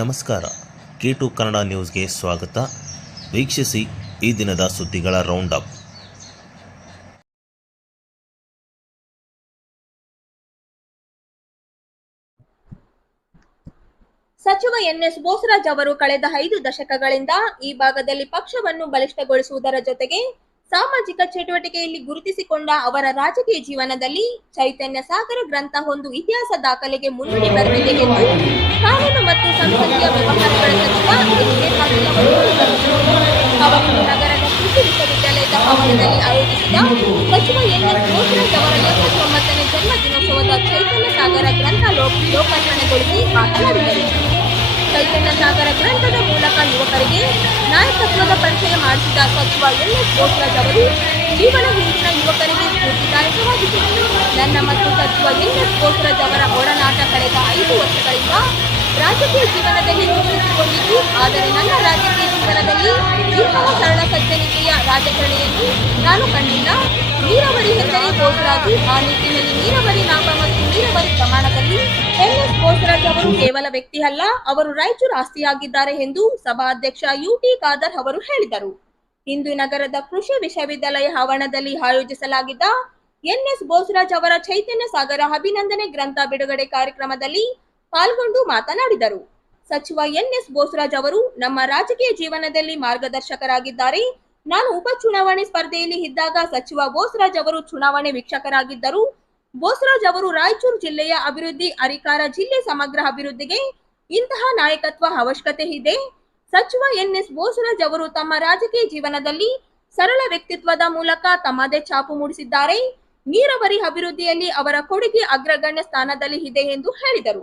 ನಮಸ್ಕಾರ. K2 ಕನ್ನಡ ನ್ಯೂಸ್ಗೆ ಸ್ವಾಗತ. ವೀಕ್ಷಿಸಿ ಈ ದಿನದ ಸುದ್ದಿಗಳ ರೌಂಡ್ ಅಪ್. ಸಚಿವ ಎನ್ಎಸ್ ಬೋಸರಾಜ್ ಅವರು ಕಳೆದ 5 ದಶಕಗಳಿಂದ ಈ ಭಾಗದಲ್ಲಿ ಪಕ್ಷವನ್ನು ಬಲಿಷ್ಠಗೊಳಿಸುವುದರ ಜೊತೆಗೆ ಸಾಮಾಜಿಕ ಚಟುವಟಿಕೆಯಲ್ಲಿ ಗುರುತಿಸಿಕೊಂಡ ಅವರ ರಾಜಕೀಯ ಜೀವನದಲ್ಲಿ ಚೈತನ್ಯ ಸಾಗರ ಗ್ರಂಥ ಒಂದು ಇತಿಹಾಸ ದಾಖಲೆಗೆ ಮುನ್ನುಡಿ ಬರೆದಿದೆ ಎಂದು ಕಾನೂನು ಮತ್ತು ಸಂಸದೀಯ ವ್ಯವಹಾರಗಳ ಸಚಿವ ಎಚ್.ಕೆ. ಪಾಟೀಲ್ ಅವರು ಅವರಿಂದು ನಗರದ ಕೃಷಿ ವಿಶ್ವವಿದ್ಯಾಲಯದ ಭವನದಲ್ಲಿ ಆಯೋಜಿಸಿದ ಸಚಿವ ಎನ್ಎಸ್ ಬೋಸರಾಜ್ ಅವರ 79ನೇ ಜನ್ಮ ದಿನೋತ್ಸವದ ಚೈತನ್ಯ ಸಾಗರ ಗ್ರಂಥ ಲೋಕಾರ್ಪಣೆಗೊಳಿಸಿ ಮಾತನಾಡಿದರು. ಚೈತನ್ಯ ಸಾಗರ ಗ್ರಂಥದ ಮೂಲಕ ಯುವಕರಿಗೆ ನಾಯಕತ್ವದ ಪರಿಚಯ ಮಾಡಿಸಿದ ಸಚಿವ ಎನ್ಎಸ್ ಬೋಸರಾಜ್ ಅವರು ಜೀವನ ಹಿಂದಿನ ಯುವಕರಿಗೆ ಸ್ಫೂರ್ತಿದಾಯಕವಾಗಿದೆ. ನನ್ನ ಮತ್ತು ಸಚಿವ ಎನ್ಎಸ್ ಬೋಸರಾಜ್ ಅವರ ಒಡನಾಟ ಕಳೆದ 5 ವರ್ಷಗಳಿಂದ ರಾಜಕೀಯ ಜೀವನದಲ್ಲಿ ರೂಪಿಸಿಕೊಂಡಿದ್ದು, ಆದರೆ ನನ್ನ ರಾಜಕೀಯ ಜೀವನದಲ್ಲಿ ಇಂತಹ ಸರಳ ಸಜ್ಜನಿಕೆಯ ರಾಜಕಾರಣಿಯನ್ನು ನಾನು ಕಂಡಿಲ್ಲ. ನೀರಾವರಿ ಎಂದರೆ ಬೋಸರಾಜು. ಆ ನಿಟ್ಟಿನಲ್ಲಿ ನೀರಾವರಿ ಲಾಭ ಮತ್ತು ನೀರಾವರಿ ಪ್ರಮಾಣದಲ್ಲಿ ಎನ್ಎಸ್ ಬೋಸರಾಜ್ ಅವರು ಕೇವಲ ವ್ಯಕ್ತಿ ಅಲ್ಲ, ಅವರು ರಾಯಚೂರು ಆಸ್ತಿಯಾಗಿದ್ದಾರೆ ಎಂದು ಸಭಾಧ್ಯಕ್ಷ ಯುಟಿ ಖಾದರ್ ಅವರು ಹೇಳಿದರು. ಇಂದು ನಗರದ ಕೃಷಿ ವಿಶ್ವವಿದ್ಯಾಲಯ ಆವರಣದಲ್ಲಿ ಆಯೋಜಿಸಲಾಗಿದ್ದ ಎನ್ಎಸ್ ಬೋಸರಾಜ್ ಅವರ ಚೈತನ್ಯ ಸಾಗರ ಅಭಿನಂದನೆ ಗ್ರಂಥ ಬಿಡುಗಡೆ ಕಾರ್ಯಕ್ರಮದಲ್ಲಿ ಪಾಲ್ಗೊಂಡು ಮಾತನಾಡಿದರು. ಸಚಿವ ಎನ್ಎಸ್ ಬೋಸರಾಜ್ ಅವರು ನಮ್ಮ ರಾಜಕೀಯ ಜೀವನದಲ್ಲಿ ಮಾರ್ಗದರ್ಶಕರಾಗಿದ್ದಾರೆ. ನಾನು ಉಪಚುನಾವಣೆ ಸ್ಪರ್ಧೆಯಲ್ಲಿ ಇದ್ದಾಗ ಸಚಿವ ಬೋಸರಾಜ್ ಅವರು ಚುನಾವಣೆ ವೀಕ್ಷಕರಾಗಿದ್ದರು. ಬೋಸರಾಜ್ ಅವರು ರಾಯಚೂರು ಜಿಲ್ಲೆಯ ಅಭಿವೃದ್ಧಿ, ಅಧಿಕಾರ ಜಿಲ್ಲೆ ಸಮಗ್ರ ಅಭಿವೃದ್ಧಿಗೆ ಇಂತಹ ನಾಯಕತ್ವ ಅವಶ್ಯಕತೆ ಇದೆ. ಸಚಿವ ಎನ್ಎಸ್ ಬೋಸರಾಜ್ ಅವರು ತಮ್ಮ ರಾಜಕೀಯ ಜೀವನದಲ್ಲಿ ಸರಳ ವ್ಯಕ್ತಿತ್ವದ ಮೂಲಕ ತಮ್ಮದೇ ಛಾಪು ಮೂಡಿಸಿದ್ದಾರೆ. ನೀರಾವರಿ ಅಭಿವೃದ್ಧಿಯಲ್ಲಿ ಅವರ ಕೊಡುಗೆ ಅಗ್ರಗಣ್ಯ ಸ್ಥಾನದಲ್ಲಿ ಇದೆ ಎಂದು ಹೇಳಿದರು.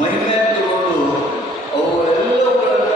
ಮಹಿಮೆ ತಗೊಂಡು ಅವೆಲ್ಲವುಗಳನ್ನು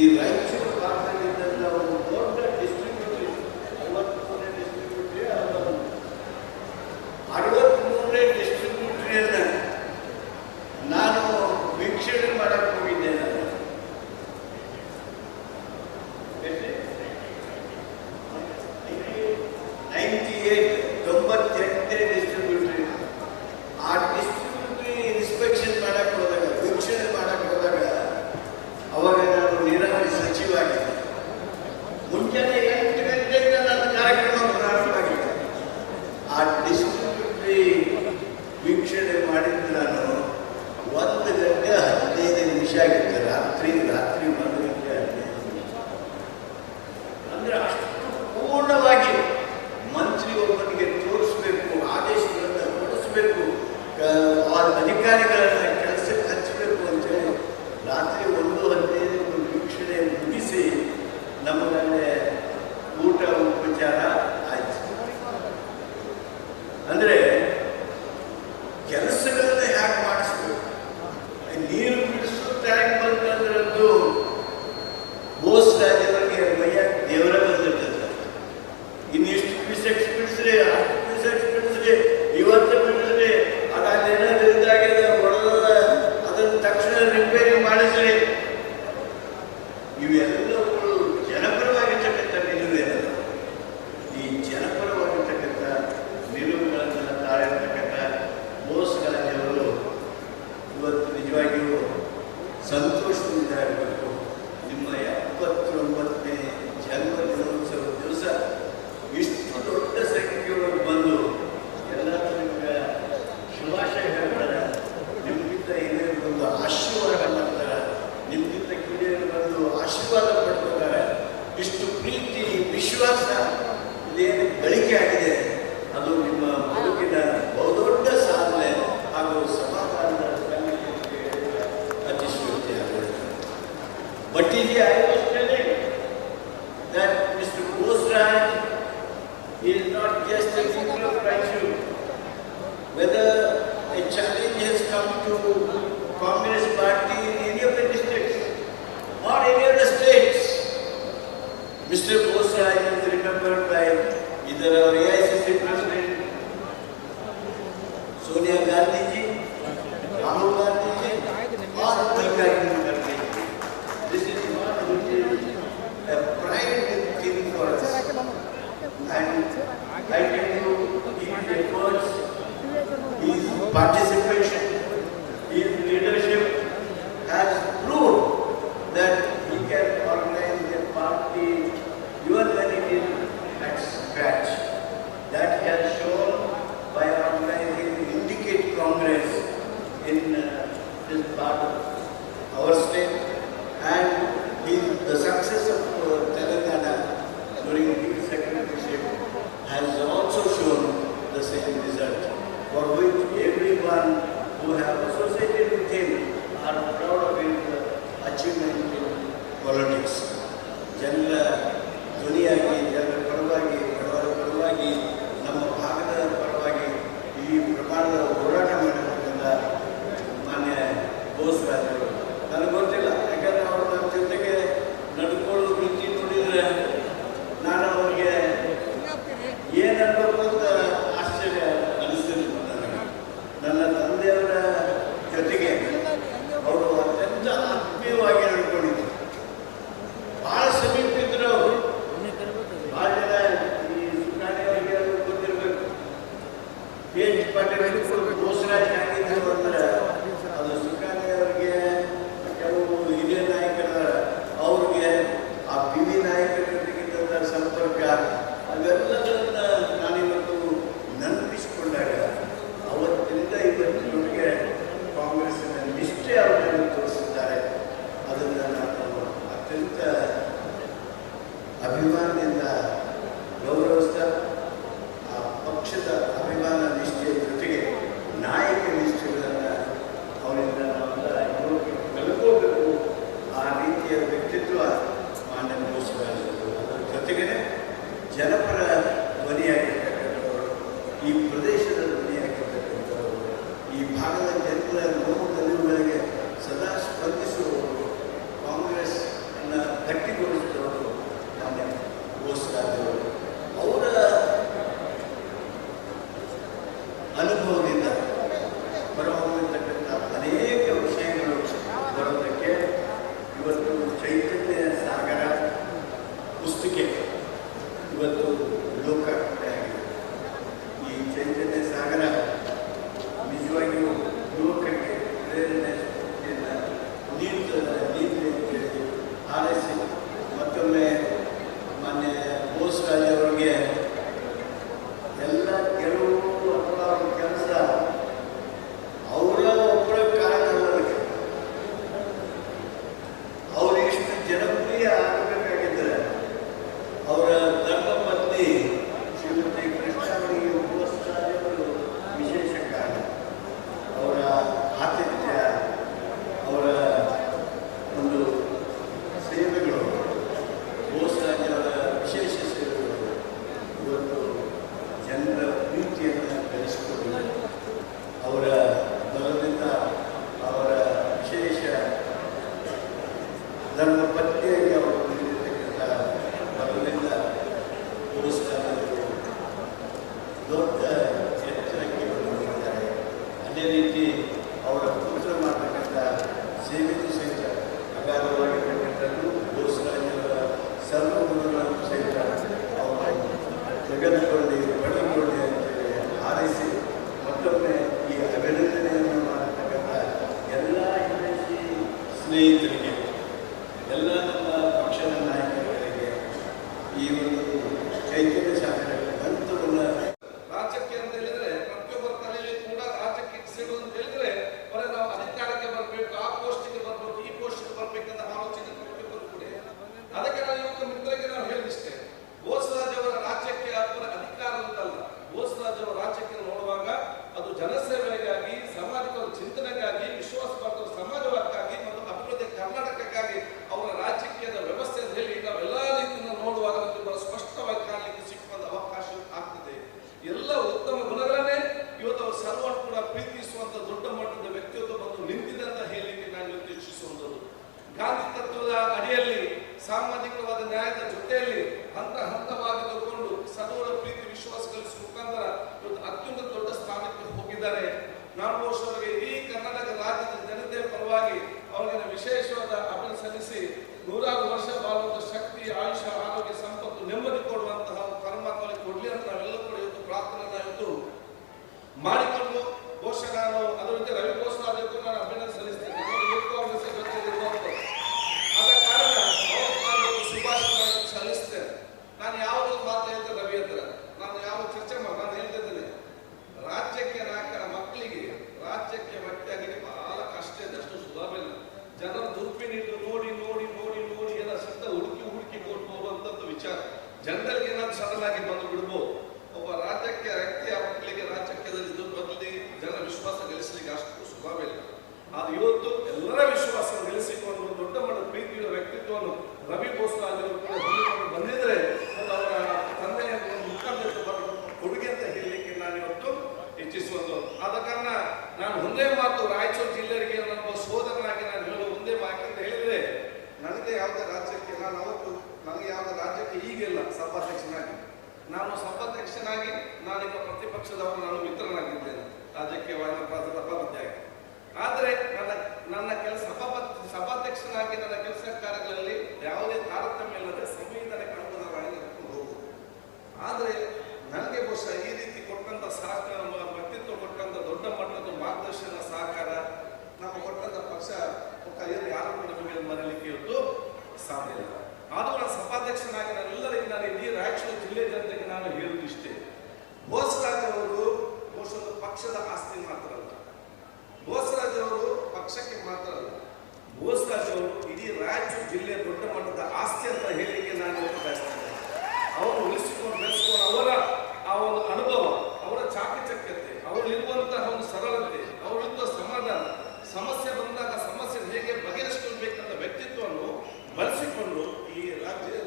ಈ ರಾಯಚೂರು ಭಾಗದಲ್ಲಿದ್ದಂಥ ಒಂದು ದೊಡ್ಡ ಡಿಸ್ಟ್ರಿಬ್ಯೂಟರಿ, 53ನೇ ಡಿಸ್ಟ್ರಿಬ್ಯೂಟರಿ, 63ನೇ ಡಿಸ್ಟ್ರಿಬ್ಯೂಟರಿಯನ್ನು ನಾನು ವೀಕ್ಷಣೆ ಮಾಡಕ್ಕೆ ಹೋಗಿದ್ದೆ. ನಾನು 98ನೇ ಡಿಸ್ಟ್ರಿಬ್ಯೂಟರಿ. ಆ ಡಿಸ್ಟ್ರಿಬ್ಯೂಟರಿ ಇನ್ಸ್ಪೆಕ್ಷನ್ ಮಾಡಕ್ಕೆ ಹೋದಾಗ, ವೀಕ್ಷಣೆ ಮಾಡಕ್ಕೆ ಹೋದಾಗ, ಅವಾಗ ನಾನು ನೀರಾವರಿ ಸಚಿವ ಆಗಿದ್ದೆ. ಮುಂಜಾನೆ 8 ಗಂಟೆಯಿಂದ ನನ್ನ ಕಾರ್ಯಕ್ರಮ ಪ್ರಾರಂಭ ಆಗಿದೆ. ಆ ಡಿಸ್ಟ್ರಿಬ್ಯೂಟರಿ ವೀಕ್ಷಣೆ ಮಾಡಿದ್ದು ನಾನು 1 ಗಂಟೆ 15 ನಿಮಿಷ ಆಗಿತ್ತು. ರಾತ್ರಿ 1 ಗಂಟೆ 15 ನಿಮಿಷ. ಅಂದರೆ ಅಷ್ಟು ಪೂರ್ಣವಾಗಿ ಮಂತ್ರಿ ಒಬ್ಬನಿಗೆ ತೋರಿಸ್ಬೇಕು, ಆದೇಶಗಳನ್ನು ಕೊಡಿಸ್ಬೇಕು, ಅಧಿಕಾರಿಗಳನ್ನ ಕೆಲಸಕ್ಕೆ ಹಚ್ಚಬೇಕು ಅಂತೇಳಿ ರಾತ್ರಿ 1:15 ವೀಕ್ಷಣೆ ಮುಗಿಸಿ ನಮ್ಮಲ್ಲೇ ಊಟ ಉಪಚಾರ ಆಯ್ತು. ಅಂದರೆ ಕೆಲಸಗಳನ್ನ ಹ್ಯಾಕ್ ಮಾಡಿಸ್ಬೇಕು. ನೀರು ಬಿಡಿಸೋ ಟ್ಯಾಂಕ್ ಬಂತಂದ್ರದ್ದು ಬೋಸ್ ರಾಜ್ಯವರಿಗೆ ಮೈಯ ದೇವರ ಬಂದಿರ್ತದೆ. ಇನ್ನಿಷ್ಟು ಬಿಸೆಕ್ಸ್ ಬಿಡಿಸ್ರಿ, ಅಷ್ಟು ಬಿಸೆಕ್ಸ್ ಬಿಡಿಸ್ರಿ, ಇವತ್ತು ಬಿಡಿಸ್ರಿ, ಅದೇನಾದ್ರು ಇದಾಗಿದೆ ಹೊಡೆದ ಅದನ್ನು ತಕ್ಷಣ ರಿಪೇರಿ ಮಾಡಿಸ್ರಿ. ಇವೆಲ್ಲಗಳು ಜನಪರವಾಗಿರ್ತಕ್ಕಂಥ ನಿಲುವೇನಲ್ಲ. ಈ ಜನಪರವಾಗಿರ್ತಕ್ಕಂಥ ನಿಲುವುಗಳನ್ನು ತಾಳಿರ್ತಕ್ಕಂಥ ಬೋಸ್ ರಾಜ್ಯವರು ಇವತ್ತು ನಿಜವಾಗಿಯೂ ಸಂತೋಷದಿಂದ ಇರಬೇಕು. ನಿಮ್ಮ 79ನೇ ಜನ್ಮ ದಿನೋತ್ಸವ ದಿವಸ ಇಷ್ಟು ದೊಡ್ಡ ಸಂಖ್ಯೆಯೊಳಗೆ ಬಂದು ಎಲ್ಲರೂ ನಿಮ್ಗೆ ಶುಭಾಶಯ ಹೇಳ್ತಾರೆ. ನಿಮ್ಗಿಂತ ಹಿರಿಯರು ಬಂದು ಆಶೀರ್ವಾದ ಮಾಡ್ತಾರೆ, ನಿಮ್ಗಿಂತ ಕಿರಿಯರು ಬಂದು ಆಶೀರ್ವಾದ ಪಡ್ಕೊತಾರೆ. ಇಷ್ಟು ಪ್ರೀತಿ, ವಿಶ್ವಾಸ ಇದೇನು ಗಳಿಕೆ ಆಗಿದೆ, ಅದು ನಿಮ್ಮ ಬದುಕಿನ ಬಹುದೊಡ್ಡ ಸಾಧನೆ ಹಾಗೂ ಸಮಾಧಾನದ ಅತಿಶಯೋಕ್ತಿ ಆಗಿದೆ. But I was telling that Mr. Bosraj is not just a people of Raichur. Whether a challenge has come to Congress party in any of the districts or any of the states, Mr. Bosraj is remembered by either our AICC President Sonia Gandhi ji, Rahul Gandhi ji, or Mallikarjun Kharge ji. This is not a pride thing for us. And I tell you, his efforts, his participation, his leadership has proved that he can organize a party even when it is at scratch. That he has shown by organizing the Indicate Congress in this part of our state, and the success of Telangana during his secretaryship has also shown the same result, for which everyone who have associated with him are proud of his achievement in politics. ಜನರ ಧ್ವನಿಯಾಗಿ, ಜನರ ಪರವಾಗಿ, ಬಡವರ ಪರವಾಗಿ, ನಮ್ಮ ಭಾಗದ ಪರವಾಗಿ ಈ ಪ್ರಮಾಣದ ಹೋರಾಟ ಮಾಡಿರ್ತಕ್ಕಂಥ ಮಾನ್ಯ ಬೋಸ್ ರಾಜರು. ನನಗೆ ಗೊತ್ತಿಲ್ಲ, ಯಾಕಂದರೆ ಅವರು ನನ್ನ ಜೊತೆಗೆ ನಡ್ಕೊಳ್ಳೋ ರೀತಿ ನೋಡಿದರೆ ನಾನು ಅವ್ರಿಗೆ ಏನನ್ಬೇಕು ಅಂತ ಆಶ್ಚರ್ಯ ಅನಿಸ್ತಿರ್ಲಿಲ್ಲ ನನಗೆ. ನನ್ನ ತಂದೆಯವರ ಜೊತೆಗೆ ಅವರು ಅತ್ಯಂತ ಆತ್ಮೀಯವಾಗಿ ನಡ್ಕೊಂಡಿದ್ದರು. ಭಾಳ ಸಮೀಪ ಇದ್ರು ಅವರು. ಭಾಳ ಜನ ಈ ಸುಖಾಣಿಯವರಿಗೆ ಗೊತ್ತಿರಬೇಕು. H. ಪಾಟೀಲ್ ಬೋಸರಾಜ್ ಆಗಿದ್ದರು ಅಂದ್ರೆ ಅದು ಸುಖಾಣಿಯವರಿಗೆ, ಕೆಲವು ಹಿರಿಯ ನಾಯಕರ ಅವ್ರಿಗೆ ಆ PV ನಾಯಕರ ಜೊತೆಗಿದ್ದಂಥ ಸಂಪರ್ಕ, ಅವೆಲ್ಲದನ್ನ ನಾನಿವತ್ತು ನೆನಪಿಸಿಕೊಂಡಾಗ ಅವತ್ತಿನಿಂದ ಇವತ್ತಿನವರೆಗೆ ಕಾಂಗ್ರೆಸ್ಸಿನ ನಿಷ್ಠೆ ಅವರನ್ನು ತೋರಿಸಿದ್ದಾರೆ. ಅದನ್ನು ನಾನು ಅತ್ಯಂತ ಅಭಿಮಾನದಿಂದ ಗೌರವಿಸ್ತಾ, ಆ ಪಕ್ಷದ ಅಭಿಮಾನ ನಿಷ್ಠೆಯ ಜೊತೆಗೆ ನಾಯಕ ನಿಷ್ಠೆಗಳನ್ನು ಅವರಿಂದ ನಾವೆಲ್ಲ ಕಲ್ಕೋಬೇಕು. ಆ ರೀತಿಯ ವ್ಯಕ್ತಿತ್ವ ಮಾನ್ಯ ಬೋಸರಾಜರು. ಅದರ ಜೊತೆಗೆ ಜನಪರ ಧ್ವನಿಯಾಗಿರ್ತಕ್ಕಂಥವರು, ಈ ಪ್ರದೇಶದ ಧ್ವನಿಯಾಗಿರ್ತಕ್ಕಂಥವರು, ಈ ಭಾಗದ ಜನರ ನೋವು ನಿಲುವುಗಳಿಗೆ ಸದಾ ಸ್ಪಂದಿಸುವವರು, ಕಾಂಗ್ರೆಸ್ ಅನ್ನ ಗಟ್ಟಿಗೊಳಿಸಿದವರು ನಮ್ಮ ಬೋಸರಾಜವರು. ಅವರ ಅನುಭವದಿಂದ ಹೊರಹೊಮ್ಮಿರ್ತಕ್ಕಂಥ ಅನೇಕ ವಿಷಯಗಳು ಬರೋದಕ್ಕೆ ಇವತ್ತು ಚೈತನ್ಯ ಸಾಗರ ಪುಸ್ತಕ ಇವತ್ತು ಲೋಕಾರ್ಪಣೆ ಆಗಿದೆ. ಈ ಚೈತನ್ಯ ಸಾಗರ ನಿಜವಾಗಿಯೂ ಯುವಕರಿಗೆ ಪ್ರೇರಣೆ ಸ್ಫೂರ್ತಿಯನ್ನು ನೀಡ್ತದೆ ಅಂತೇಳಿ ಹಾರೈಸಿ ಮತ್ತೊಮ್ಮೆ ಮಾನ್ಯ ಬೋಸರಾಜ್ ಅವರಿಗೆ ಎಲ್ಲ ಗೆಲುವು ಅಥವಾ ಕೆಲಸ ಅವರ ಒಬ್ಬರ ಕಾರಣ ಅಲ್ಲದಕ್ಕೆ ಅವರು ಇಷ್ಟು ಜನಪ್ರಿಯ ಆಗಬೇಕಾಗಿದ್ದರೆ ಅವರ ಧರ್ಮಪತ್ನಿ ಶ್ರೀಮತಿ ಕೃಷ್ಣಾವಳಿ ಬೋಸರಾಜ್ ಅವರು ವಿಶೇಷ ಕಾರಣ. ಅವರ ಆತಿಥ್ಯ, ಅವರ ಒಂದು ಸೇವೆಗಳು, ಬೋಸರಾಜ್ ಅವರ ವಿಶೇಷ ಸೇವೆಗಳು ಇವತ್ತು ಜನರ ಪ್ರೀತಿಯನ್ನು ಗಳಿಸಿಕೊಂಡು ಅವರ ಬಲದಿಂದ ಅವರ ವಿಶೇಷ ಧರ್ಮಪತ್ನಿಯಾಗಿ ಅವರು ಹೊಂದಿರತಕ್ಕಂಥ ಬಲದಿಂದ ಬೋಸರಾಜ್ ಅವರು ದೊಡ್ಡ ಎತ್ತರಕ್ಕೆ ಬಂದಿದ್ದಾರೆ. ಅದೇ ರೀತಿ ಅವರ ಪುತ್ರ ಮಾಡತಕ್ಕಂಥ ಸೇವೆಗೂ ಸಹಿತ ಅಗಾಧವಾಗಿರ್ತಕ್ಕಂಥದ್ದು ಬೋಸರಾಜ್ ಅವರ ಸರ್ವಗುಣಗಳನ್ನು ಸಹಿತ ಅವರು ತೆಗೆದುಕೊಳ್ಳಿ ಪಡೆದುಕೊಳ್ಳಿ ಅಂತೇಳಿ ಹಾರೈಸಿ ಮತ್ತೊಮ್ಮೆ ಈ ಅಭಿನಂದನೆಯನ್ನು ಮಾಡತಕ್ಕಂಥ ಎಲ್ಲ ಹಿತೈಷಿ ಸ್ನೇಹಿತರಿಗೆ, ಎಲ್ಲ ನಮ್ಮ ಪಕ್ಷದ ನಾಯಕರಿಗೆ ಈ ಒಂದು ಚೈತನ್ಯ ಸಾಗರ ಗ್ರಂಥವನ್ನು ರಾಜ್ಯಕ್ಕೆ ಅಂತ ಹೇಳಿದ್ರೆ ಪ್ರತಿಯೊಬ್ಬರ ತಲೆಯಲ್ಲಿ ಕೂಡ ರಾಜ್ಯಕ್ಕೆ ಸಿಗುವುದು ಅಂತ ಹೇಳಿದ್ರೆ ಬರೀ ನಾವು ಅಧಿಕಾರಕ್ಕೆ ಬರಬೇಕು, ಆ ಪೋಸ್ಟಿಗೆ ಬರಬೇಕು, ಈ ಪೋಸ್ಟಿಗೆ ಬರಬೇಕಂತ ಆಲೋಚನೆ ಪ್ರತಿಯೊಬ್ಬರು ಕೂಡ. ಅದಕ್ಕೆ ನಾವು ಯುವಕ ಮಿತ್ರರಿಗೆ ನಾವು ಹೇಳಿಷ್ಟೇ, ಬೋಸರಾಜ್ ಅವರ ರಾಜ್ಯಕ್ಕೆ ಅವರ ಅಧಿಕಾರ ಅಂತಲ್ಲ, ಬೋಸರಾಜ್ ಅವರ ರಾಜ್ಯಕ್ಕೆ ನೋಡುವಾಗ ಅದು ಜನಸೇವೆಗಾಗಿ, ಸಾಮಾಜಿಕ ಚಿಂತನೆಗಾಗಿ, ವಿಶ್ವಾಸಪಾರ್ಹ ಸಮಾಜವಾದಕ್ಕಾಗಿ ಮತ್ತು ಅಭಿವೃದ್ಧಿ ಕರ್ನಾಟಕಕ್ಕಾಗಿ ಅವರ ರಾಜಕೀಯದ ವ್ಯವಸ್ಥೆ ಅಂತ ಹೇಳಿ ನಾವೆಲ್ಲ ರೀತಿಯಿಂದ ನೋಡುವಾಗ ನಮಗೆ ಬಹಳ ಸ್ಪಷ್ಟವಾಗಿ ಕಾಣಲಿಕ್ಕೆ ಸಿಕ್ಕುವಂತ ಅವಕಾಶ ಆಗ್ತದೆ. ಎಲ್ಲ ಉತ್ತಮ ಗುಣಗಳನ್ನೇ ಇವತ್ತು ಅವರು ಸರ್ವವನ್ನು ಕೂಡ ಪ್ರೀತಿಸುವಂತ ದೊಡ್ಡ ಮಟ್ಟದ ವ್ಯಕ್ತಿತ್ವ ಬಂದು ನಿಂತಿದೆ ಅಂತ ಹೇಳಲಿಕ್ಕೆ ನಾನು ಯೋಚಿಸುವಂಥದ್ದು. ಗಾಂಧಿ ತತ್ವದ ಅಡಿಯಲ್ಲಿ ಸಾಮಾಜಿಕವಾದ ನ್ಯಾಯದ ಜೊತೆಯಲ್ಲಿ ಹಂತ ಹಂತವಾಗಿ ತಗೊಂಡು ಸರ್ವರ ಪ್ರೀತಿ ವಿಶ್ವಾಸ ಗಳಿಸುವ ಮುಖಾಂತರ ಇವತ್ತು ಅತ್ಯಂತ ದೊಡ್ಡ ಸ್ಥಾನಕ್ಕೆ ಹೋಗಿದ್ದಾರೆ. ನಾನು ಅವರಿಗೆ ಇಡೀ ಕರ್ನಾಟಕ ರಾಜ್ಯದ ಜನತೆಯ ಪರವಾಗಿ ಅವರಿಗೆ ವಿಶೇಷವಾದ ಅಭಿನಂದನೆ ಸಲ್ಲಿಸಿ 100 ವರ್ಷ ಬಾಳುವಂತ ಶಕ್ತಿ, ಆಯುಷ್ಯ, ಆರೋಗ್ಯ, ಸಂಪತ್ತು, ನೆಮ್ಮದಿ ಕೊಡುವಂತಹ ಪರಮಾತ್ಮನಿಗೆ ಕೊಡ್ಲಿ ಅಂತ ನಾವೆಲ್ಲ ಕೂಡ ಇವತ್ತು ಪ್ರಾರ್ಥನೆ ಇವತ್ತು ಮಾಡಿಕೊಂಡು ಬಹುಶಃ ನಾನು ಅದರ ಜೊತೆ ರವಿ ಬೋಸರಾಜ್ ನಾನು ಅಭಿನಂದನೆ ಸಲ್ಲಿಸ್ತೇನೆ. ಆದ ಕಾರಣ ನಾನು ಶುಭಾಶಯಗಳನ್ನು ಸಲ್ಲಿಸ್ತೇನೆ. ನಾನು ಯಾವುದೋ ಮಾತು ಹೇಳ್ತೇನೆ ರವಿ ಹತ್ರ, ನಾನು ಯಾವ ಚರ್ಚೆ ನಾನು ಹೇಳ್ತಿದ್ದೇನೆ, ರಾಜ್ಯಕ್ಕೆ ಮಕ್ಕಳಿಗೆ ರಾಜ್ಯಕ್ಕೆ ವ್ಯಕ್ತಿಯಾಗಿ ಬಹಳ ಕಷ್ಟ ಇದೆ, ಅಷ್ಟು ಸುಲಭ ಇಲ್ಲ. ಜನರ ದುರ್ಬಿನಿಟ್ಟು ನೋಡಿ ನೋಡಿ ನೋಡಿ ನೋಡಿ ಎಲ್ಲ ಸಿದ್ಧ ಹುಡುಕಿ ಕೊಡ್ಬೋದು ಅಂತ ವಿಚಾರ ಜನರಿಗೆ ಏನಾದ್ರು ಸಡನ್ ಆಗಿ ಬಂದು ಬಿಡ್ಬೋದು. ಒಬ್ಬ ರಾಜ್ಯಕ್ಕೆ ವ್ಯಕ್ತಿಯ ಮಕ್ಕಳಿಗೆ ರಾಜ್ಯದಲ್ಲಿ ಬದಲಿ ಜನ ವಿಶ್ವಾಸ ಗಳಿಸಲಿಕ್ಕೆ ಅಷ್ಟು ಸುಲಭ ಇಲ್ಲ. ಅದು ಇವತ್ತು ಎಲ್ಲರ ವಿಶ್ವಾಸ ಗಳಿಸಿಕೊಂಡು ದೊಡ್ಡ ಮಟ್ಟದ ಪ್ರೀತಿಯ ವ್ಯಕ್ತಿತ್ವವನ್ನು ರವಿ ಬೋಸರಾಜ್ ಅವರು ಕೂಡ ಹೊಂದಿಕೊಂಡು ಬಂದಿದ್ರೆ ಅವರ ತಂದೆಯ ಮುಖಾಂತರ ಕೊಡುಗೆ ಅಂತ ಹೇಳಲಿಕ್ಕೆ ನಾನು ಇವತ್ತು ಇಚ್ಛಿಸುವುದು. ಆದ ಕಾರಣ ನಾನು ಒಂದೇ ಮಾತು ರಾಯಚೂರು ಜಿಲ್ಲೆಗೆ ನಮ್ಮ ಸೋದರನಾಗಿ ನಾನು ಹೇಳುವ ಒಂದೇ ಮಾತು ಅಂತ ಹೇಳಿದ್ರೆ, ನನಗೆ ಯಾವುದೇ ರಾಜ್ಯಕ್ಕೆ ನನಗೆ ಯಾವುದೇ ರಾಜ್ಯಕ್ಕೆ ಈಗಿಲ್ಲ ಸಭಾಧ್ಯಕ್ಷನಾಗಿ. ನಾನು ಸಭಾಧ್ಯಕ್ಷನಾಗಿ ನಾನೀಗ ಪ್ರತಿಪಕ್ಷದವರು, ನಾನು ಮಿತ್ರನಾಗಿದ್ದೇನೆ ರಾಜ್ಯಕ್ಕೆ ಸಭಾಪತಿಯಾಗಿ. ಆದರೆ ನನ್ನ ಕೆಲಸ ಸಭಾಧ್ಯಕ್ಷನಾಗಿ ನನ್ನ ಕೆಲಸ ಕಾರ್ಯಗಳಲ್ಲಿ ಯಾವುದೇ ತಾರತಮ್ಯ ಇಲ್ಲದೆ ಸಂವಿಧಾನಕ್ಕೆ ಅನುಗುಣವಾಗಿ ನಡ್ಕೊಂಡು ಹೋಗುವುದು. ಆದರೆ ನನಗೆ ಬಹುಶಃ ಈ ರೀತಿ ಕೊಟ್ಟಂತ ಸಹಕಾರ, ವ್ಯಕ್ತಿತ್ವ ಕೊಟ್ಟಂತ ದೊಡ್ಡ ಮಟ್ಟದ ಮಾರ್ಗದರ್ಶನ ಸಹಕಾರ ನಾವು ಕೊಟ್ಟಂತ ಪಕ್ಷ ಯಾರು ಕೂಡ ನಮಗೆ ಮರೀಲಿಕ್ಕೆ ಇವತ್ತು ಸಾಧ್ಯ ಇಲ್ಲ. ಆದರೂ ನಾನು ಸಭಾಧ್ಯಕ್ಷನಾಗಿ ನಾನೆಲ್ಲರಿಗೆ ನಾನು ಇಡೀ ರಾಯಚೂರು ಜಿಲ್ಲೆ ಜನತೆಗೆ ನಾನು ಹೇಳುವುದು ಇಷ್ಟೇ, ಬೋಸರಾಜ್ ಅವರು ಬಹುಶಃ ಪಕ್ಷದ ಆಸ್ತಿ ಮಾತ್ರ ಅಲ್ಲ, ಬೋಸರಾಜ್ ಅವರು ಪಕ್ಷಕ್ಕೆ ಮಾತ್ರ ಅಲ್ಲ, ಬೋಸರಾಜ್ ಅವರು ಇಡೀ ರಾಯಚೂರು ಜಿಲ್ಲೆಯ ದೊಡ್ಡ ಮಟ್ಟದ ಆಸ್ತಿ ಅಂತ ಹೇಳಿಕೆ ನಾನು ಬಯಸ್ತೇನೆ. ಅವರು ಉಳಿಸಿಕೊಂಡು ಬೆಳೆಸಿಕೊಂಡು ಅವರ ಆ ಒಂದು ಅನುಭವ, ಅವರ ಚಾಕಚಕ್ಯತೆ, ಅವರಲ್ಲಿರುವಂತಹ ಒಂದು ಸರಳತೆ, ಅವರಲ್ಲಿರುವ ಸಮಾಧಾನ, ಸಮಸ್ಯೆ ಬಂದಾಗ ಸಮಸ್ಯೆ ಹೇಗೆ ಬಗೆಹರಿಸಿಕೊಳ್ಬೇಕಂತ ವ್ಯಕ್ತಿತ್ವವನ್ನು ಬಳಸಿಕೊಂಡು ಈ